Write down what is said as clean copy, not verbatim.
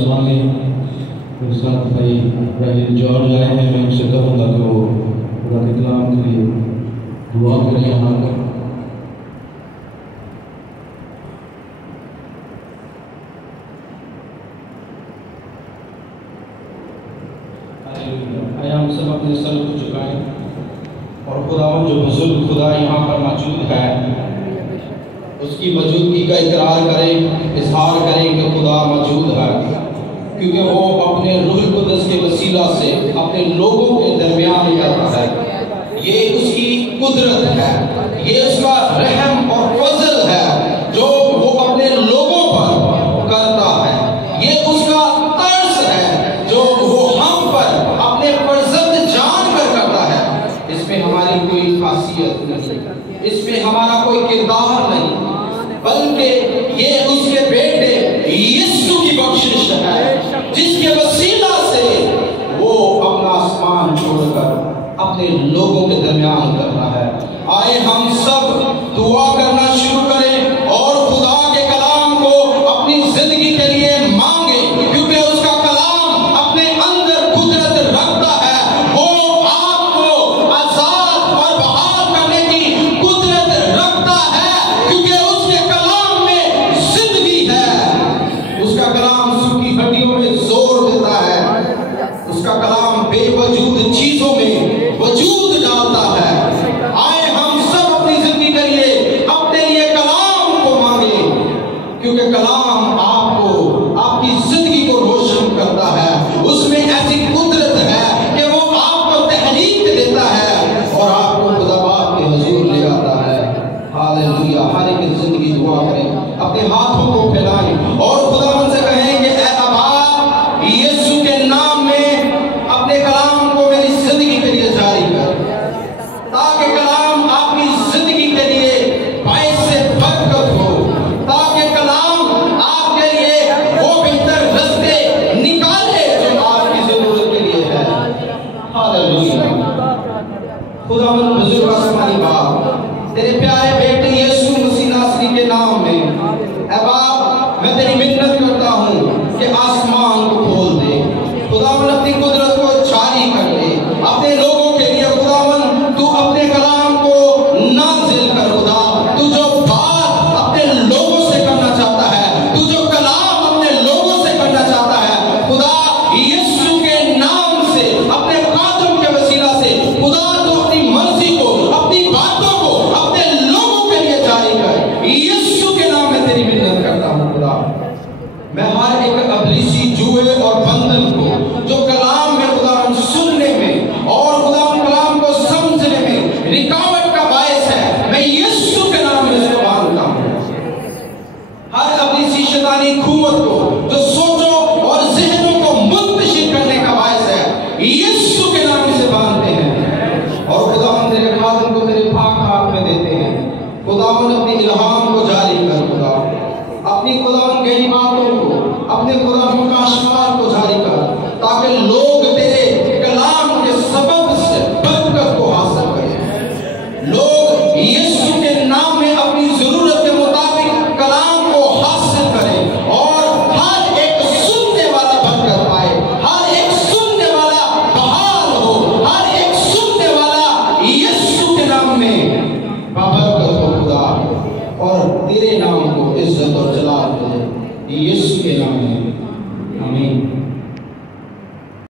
सुनाएंगे। मेरे साथ भाई ब्राजील जॉर्ज आए हैं, मैं उनसे कहूँगा कि वो खुदा के कलाम के लिए दुआ करें यहाँ पर। आइए हम सब अपने सर को झुकाएं और खुदावन जो बुजुर्ग खुदा यहाँ पर मौजूद है उसकी मौजूदगी का इकरार करें, इजहार करें कि खुदा मौजूद है, क्योंकि वो अपने रूह कुद्दस के वसीला से अपने लोगों के दरमियान करता है। ये उसकी कुदरत है, ये उसका रहम और फजल है जो वो अपने लोगों पर करता है। ये उसका तर्स है जो वो हम पर अपने फर्जंद जान कर करता है। इसमें हमारी कोई खासियत नहीं, इसमें हमारा कोई किरदार नहीं, बल्कि ये उसके बेटे यीशु की बख्शिश है जिसके वसीला से वो अपना आसमान छोड़कर अपने लोगों के दरमियान करता है। आए हम सब दुआ करना शुरू करें और खुदा के कलाम को अपनी जिंदगी के लिए मांगे, क्योंकि उसका कलाम अपने अंदर कुदरत रखता है। वो आपको आजाद और बहाल करने की कुदरत रखता है, क्योंकि उसके कलाम में जिंदगी है। उसका कलाम सूखी हड्डियों में जोर देता है, उसका कलाम बेवजूद चीजों में वजूद डालता है। आए हम सब अपनी जिंदगी के लिए अपने लिए कलाम को मांगे, क्योंकि कलाम आपको आपकी जिंदगी को रोशन करता है। उसमें ऐसी कुदरत है कि वो आपको तहरीक देता है और आपको खुदा बाप के हुजूर ले आता है। हालेलुया। हर एक जिंदगी दुआ करें, अपने हाथों को फैलाएं और खुदावंद से कहें कि ऐ अब्बा, यीशु के नाम में अपने कलाम को मेरी जिंदगी के लिए जारी कर, ताकि कलाम आपकी जिंदगी के लिए बायस से बरकत हो, ताकि कलाम आपके लिए वो बेहतर रास्ते निकाले जो आपकी जरूरत के लिए है। हालेलुया। खुदावंद बुजुर्ग आसमानी बाप, तेरे प्यारे बेटे यीशु मसीह नासरी के नाम में ऐ बाप, मैं तेरी मिन्नत करता हूँ कि आसमान को खोल दे। खुदावन अपनी कुदरत को जारी कर दे अपने लोगों के लिए। खुदावन तू अपने कलाम को नाजिल कर। खुदा तू जो बात अपने लोगों से करना चाहता है, तू जो कलाम अपने लोगों से करना चाहता है, खुदा यीशु के नाम से अपने खातम के वसीला से खुदा तू अपनी मर्जी को, अपनी बातों को अपने लोगों के लिए जारी कर। यीशु के नाम में तेरी मिन्नत करता हूँ। खुदा मैं हर एक अबलीसी जुए और बंधन को जो कलाम में खुदा सुनने में और खुदा कलाम को समझने में रिकावट का बायस है, मैं यीशु के नाम में इसको बांधता हूँ। हर अबलीसी शैतानी हुकूमत को जो सोचों और ज़हनों को मुंतशिर करने का बायस है, यीशु के नाम से बांधते हैं। और खुदा हम तेरे खातम को तेरे पाक हाथ में देते हैं। खुदावन अपनी इल्हाम को जारी कर। खुदा अपनी खुदावन गहरी बातों को, अपने खुदावन का आशीर्वाद को जारी कर, ताकि लोग तेरे कलाम के सबब से बरकत को हासिल करें। लोग यीशु के नाम में अपनी जरूरत के मुताबिक कलाम को हासिल करें और हर एक सुनने वाला बरकत पाए, हर एक सुनने वाला बहाल हो, हर एक सुनने वाला यीशु के नाम में बरकत हो। खुदा और तेरे नाम को इज्जत और जलाल दे, यीशु के नाम में आमीन।